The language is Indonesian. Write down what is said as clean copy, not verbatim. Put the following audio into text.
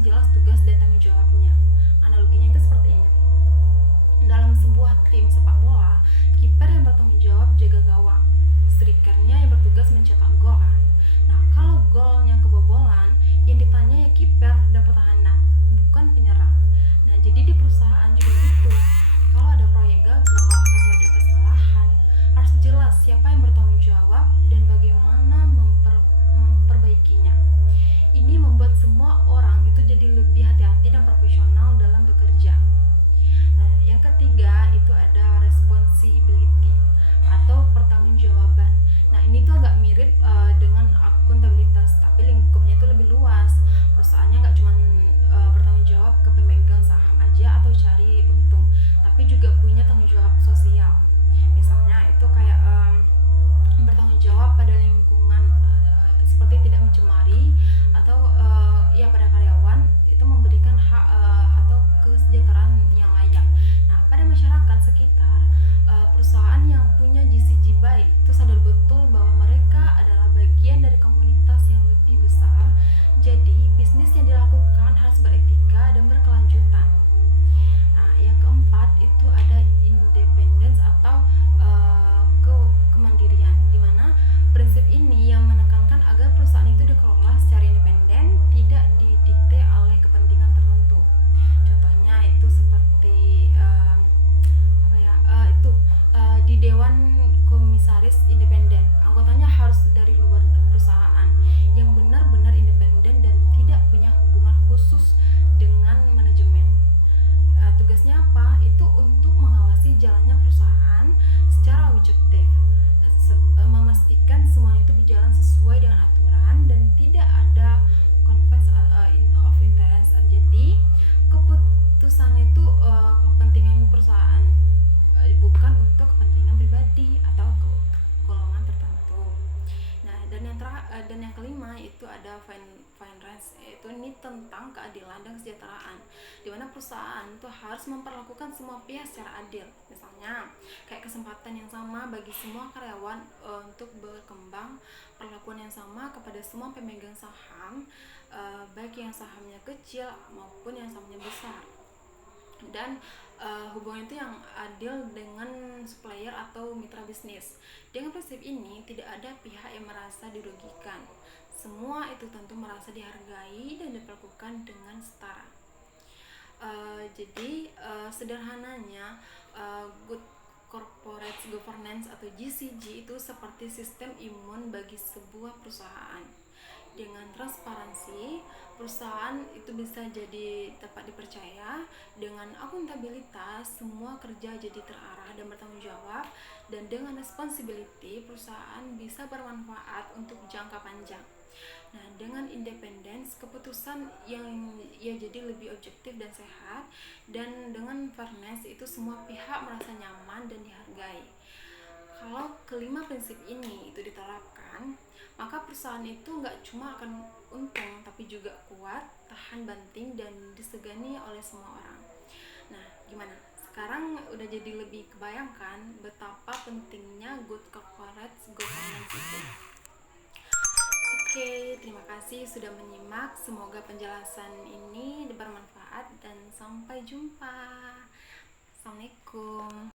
jelas tugas dan tanggung jawabnya. Analoginya itu seperti ini. Dalam sebuah tim sepak bola, kiper yang bertanggung jawab jaga gawang, strikernya yang bertugas mencetak gol kan. Nah, kalau golnya kebobolan, yang ditanya ya kiper dan pertahanan, bukan penyerang. Nah, jadi di perusahaan juga gitu. Kalau ada proyek gagal atau ada kesalahan, harus jelas siapa yang bertanggung jawab dan bagaimana memperbaikinya. Ini membuat semua orang itu jadi lebih hati-hati dan profesional dalam bekerja. Nah, yang ketiga itu ada responsibility atau pertanggungjawaban. Nah, ini tuh agak mirip dengan akuntabilitas, tapi lingkupnya itu lebih luas. Perusahaannya nggak cuma bertanggung jawab ke pemegang saham aja atau cari untung, tapi juga punya tanggung jawab sosial. Misalnya itu kayak bertanggung jawab pada lingkungan, seperti tidak mencemari atau ya pada karyawan itu memberikan hak atau kesejahteraan yang layak. Nah, pada masyarakat sekitar, perusahaan yang punya GCG baik itu sadar betul bahwa mereka adalah bagian dari komunitas yang lebih besar. Jadi, bisnis yang dilakukan harus beretika dan berkelanjutan. Nah, yang keempat itu ada independence atau kemandirian, di mana prinsip ini yang menekankan agar perusahaan itu dikelola secara independen, tidak didikte oleh kepentingan tertentu. Contohnya itu seperti apa ya? Di Dewan Komisaris Independen, anggotanya harus dari luar perusahaan yang benar-benar independen dan tidak punya hubungan khusus dengan manajemen. Tugasnya apa? Itu untuk mengawasi jalannya perusahaan secara objektif, memastikan semuanya itu berjalan sesuai dengan aturan dan tidak ada conflict of interest. Jadi keputusan itu kepentingan perusahaan, bukan untuk kepentingan pribadi atau golongan tertentu. Nah, dan yang kelima itu ada finance, itu ini tentang keadilan dan kesejahteraan, di mana perusahaan itu harus memperlakukan semua pihak secara adil. Misalnya kayak kesempatan yang sama bagi semua karyawan untuk berkembang, perlakuan yang sama kepada semua pemegang saham, baik yang sahamnya kecil maupun yang sahamnya besar. Dan hubungan itu yang adil dengan supplier atau mitra bisnis. Dengan prinsip ini tidak ada pihak yang merasa dirugikan. Semua itu tentu merasa dihargai dan diperlakukan dengan setara. Jadi sederhananya, good corporate governance atau GCG itu seperti sistem imun bagi sebuah perusahaan. Dengan transparansi, perusahaan itu bisa jadi dapat dipercaya. Dengan akuntabilitas, semua kerja jadi terarah dan bertanggung jawab. Dan dengan responsibility, perusahaan bisa bermanfaat untuk jangka panjang. Nah, dengan independence, keputusan yang ya jadi lebih objektif dan sehat. Dan dengan fairness, itu semua pihak merasa nyaman dan dihargai. Kalau kelima prinsip ini itu diterapkan, maka perusahaan itu nggak cuma akan untung, tapi juga kuat, tahan banting, dan disegani oleh semua orang. Nah, gimana? Sekarang udah jadi lebih kebayangkan betapa pentingnya good corporate governance itu. Oke, terima kasih sudah menyimak. Semoga penjelasan ini bermanfaat dan sampai jumpa. Assalamualaikum.